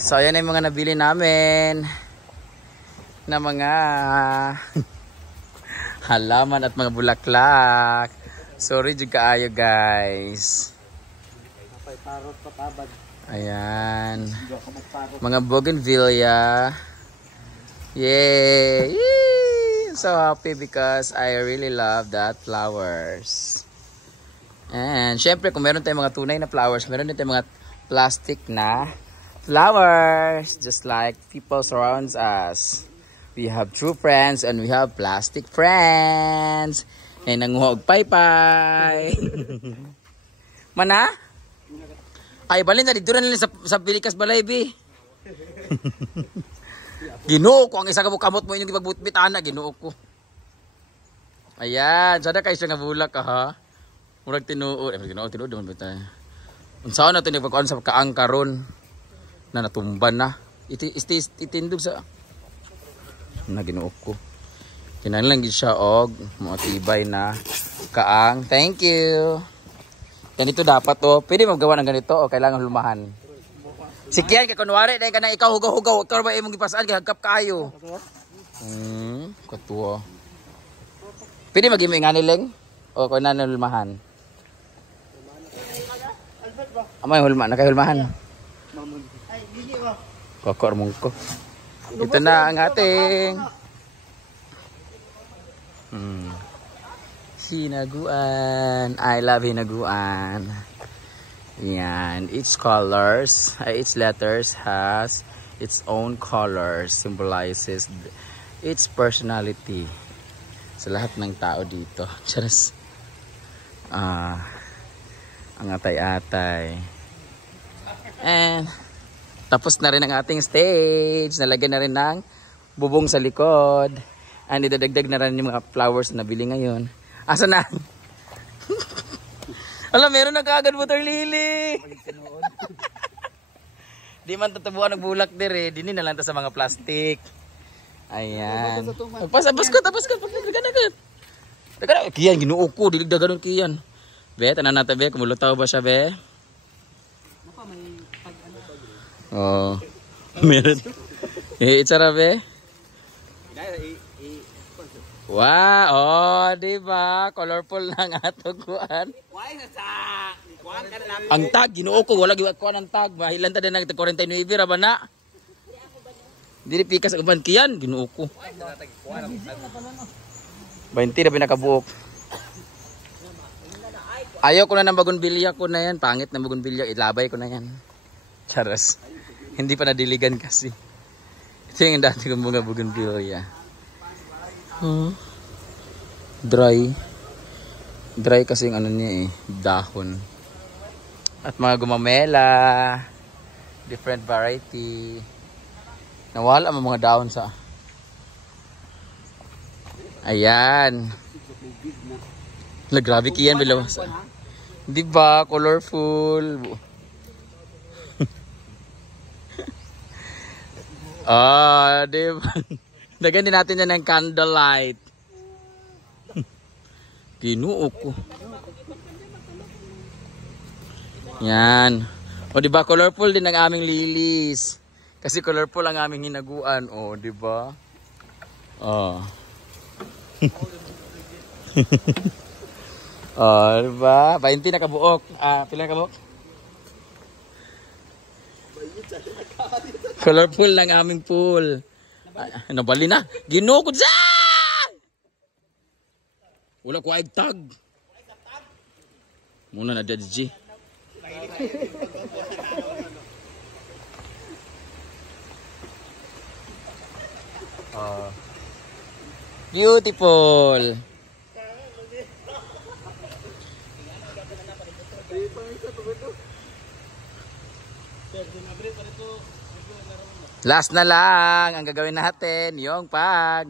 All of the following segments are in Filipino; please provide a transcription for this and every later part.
So ayan yung mga nabili namin na mga halaman at mga bulaklak. Sorry jud kaayo guys. Ayan. Mga bougainvillea. Yay! Yay! I'm so happy because I really love that flowers. And syempre kung meron tayong mga tunay na flowers, meron din tayong mga plastic na flowers. Just like people surrounds us. We have true friends and we have plastic friends. Ay nanguha og paypay. Mana? Ay balin na dito na nila sa Pilikas Balay bi. Ginoo ko ang isa ka kamot mo inyong ipagbutbitan na ginoo ko. Ayan, sada kay siya nga bulak ka ha. Murag tinuod, tinuod man bitay. Unsaon na to nagpagkuan sa kaang karon na natumban na. Itindog sa na ginoo ko. Kinahanglan gid siya og matibay na kaang. Thank you. Ganito dapat to. Pwede magawa ng ganito o kailangan lumahan. Sikyan kay kunwari dahil ka na ikaw hugaw-hugaw. Ikaw ba imong gipasaan kay hagkap kayo. Katuwa. Pwede maging nganileng o kung nanulmahan. Amay hulma na kay hulmahan. Kokor mong ko. Ito na ang ating hinaguan. I love hinaguan. Yan, each letters has its own color, symbolizes its personality sa lahat ng tao dito. Charas. Ang atay-atay. And tapos na rin ang ating stage. Nalagyan na rin ng bubong sa likod. And idadagdag na rin yung mga flowers na nabili ngayon. Asa na? Alam, meron na kaagad water lily. Di man tatabuan ng bulak dire. Dini na lang ta sa mga plastic. Ayan. Tapos ko. Pagdagan. Kiyan, ginuo ko. Diligdagan ng kiyan. Be, tanan natin be. Kumulutaw ba siya be? Oh. Meron. Itsara be? Wow, oh, diba? Colorful lang ato kuan. Ang tag, ginuo ko, wala giwat kuan ang tag. Mahilan ta din nang 49 ra ba na? Dili pikas uban kiyan, ginuo ko. 20 na pinakabuok. Ayaw ko na ng bougainvillea ko na yan. Pangit na bougainvillea, ilabay ko na yan. Charas. Hindi pa nadiligan kasi. Ito yung dati kong mga bougainvillea. Dry kasi yung ano niya dahon. At mga gumamela, different variety. Nawala ang mga dahon sa ayan. Grabe kiyan bilaw. Diba colorful. Diba. Dagan din natin yan ng candlelight. Ginuo ko. Yan. O diba colorful din ang aming lilies. Kasi colorful ang aming hinaguan. O diba? Diba? 20 na kabuok. Pila na kabuok? Colorful ng aming pool. Nabali na. Ginuo ko dyan! Wala ko ay tag. Muna na dadji. Beautiful. Last na lang ang gagawin natin, yung pag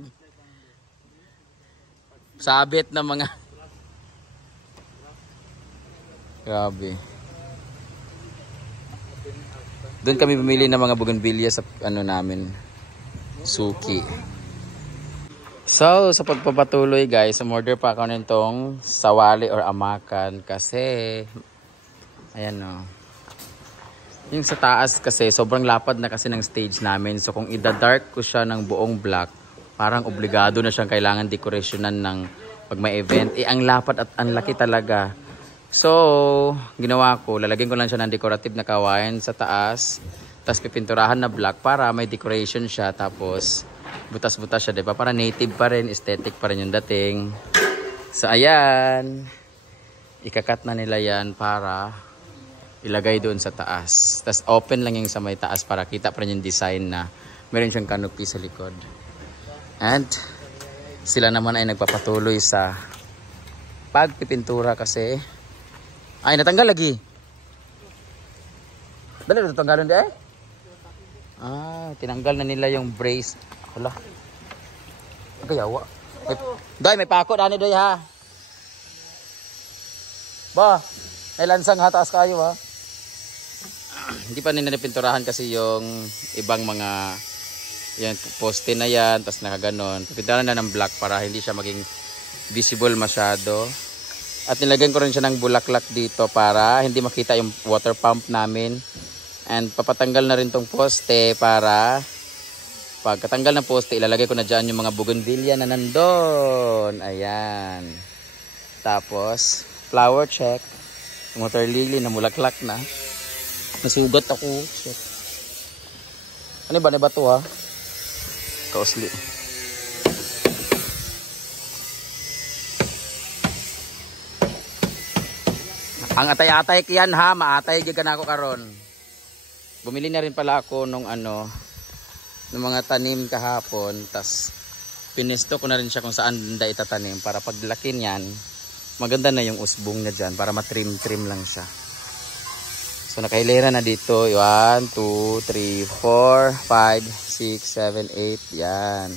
sabit ng mga grabe. Doon kami bumili ng mga bougainvillea sa ano namin, suki. So, sa pagpapatuloy guys, umorder pa ako nitong sawali or amakan kasi ayan o. Yung sa taas kasi, sobrang lapad na kasi ng stage namin. So kung ida-dark ko siya ng buong black, parang obligado na siyang kailangan dekorasyonan ng pag may event. Eh, ang lapad at ang laki talaga. So, ginawa ko, lalagyan ko lang siya ng decorative na kawayan sa taas. Tapos pipinturahan na black para may decoration siya. Tapos, butas-butas siya, diba? Para native pa rin, aesthetic pa rin yung dating. So, ayan. Ikakat na nila yan para ilagay doon sa taas. Tapos open lang yung sa may taas para kita pa rin yung design na meron siyang canopy sa likod. And sila naman ay nagpapatuloy sa pagpipintura kasi ay natanggal lagi. Dali na tatanggalin di eh? Tinanggal na nila yung brace. Wala. Gayawa. May pako dani doy ha. Ba, may lansang ha, taas kayo ha. Hindi pa nila napinturahan kasi yung ibang mga yan, poste na yan, tapos nakaganon. Pipinturahan na ng black para hindi siya maging visible masyado. At nilagyan ko rin siya ng bulaklak dito para hindi makita yung water pump namin. And papatanggal na rin tong poste para pagkatanggal ng poste, ilalagay ko na dyan yung mga bougainvillea na nandun. Ayan. Tapos, flower check. Water lily na mulaklak na. Nasugat ako. Shit. Ano ba? Ano ba ito ha? Kausli. Ang atay-atay kiyan ha. Maatay dyan na ako karon. Bumili na rin pala ako nung ano, ng mga tanim kahapon. Tas pinesto ko na rin siya kung saan da itatanim. Para paglaki niyan, maganda na yung usbong na dyan. Para matrim-trim lang siya. So nakahilera na dito, 1, 2, 3, 4, 5, 6, 7, 8, yan.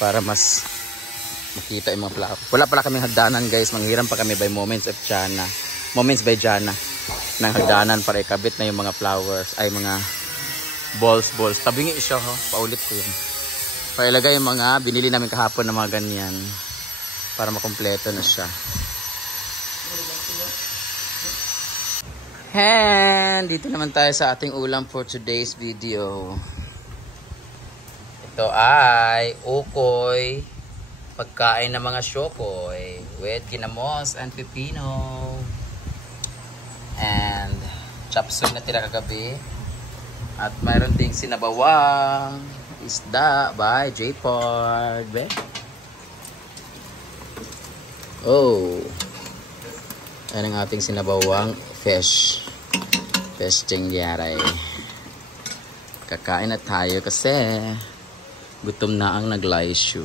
Para mas makita yung mga plaka. Wala pala kaming hagdanan guys, manghiram pa kami by Moments of Jana. Moments by Jana. Nang hagdanan para ikabit na yung mga flowers, ay mga balls. Tabingi siya ho, paulit ko yun. Para ilagay yung mga binili namin kahapon na mga ganyan. Para makompleto na siya. And dito naman tayo sa ating ulam for today's video. Ito ay ukoy, pagkain ng mga syokoy with ginamos and pipino. And chop suey na tira kagabi. At mayroon ding sinabawang isda by J-Pod. Oh, ayan ang ating sinabawang fish chengyare. Kakain na tayo kasi gutom na ang nag-live show.